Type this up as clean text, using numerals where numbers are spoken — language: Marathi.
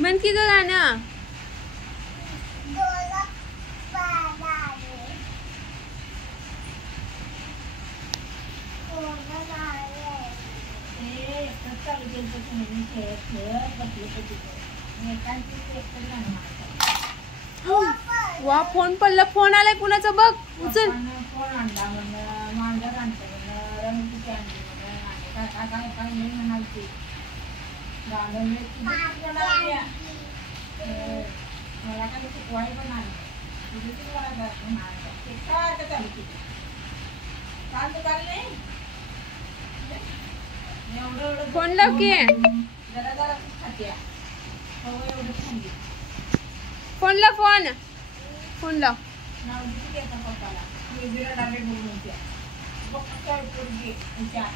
म्हण की ग गाणं. वा फोन पडला. फोन आलाय कुणाचा बघ. उचल. फोन आणला म्हणून मांजर आणते म्हणून रंगीची आणली म्हणून काय काय काय नाही म्हणालती गाणं मी मला काय शिकवाई पण आली तुझी ती मला म्हणायचं ते काय आता चालू केली काल तर काल नाही एवढं एवढं फोन लाव की. जरा जरा खात्या हो एवढं खाल्ली फोन लाव. फोन फोन लाव. नाव दिली त्याच्या पप्पाला मी बिरा डाबे बोलून त्या बघ काय पोरगी विचार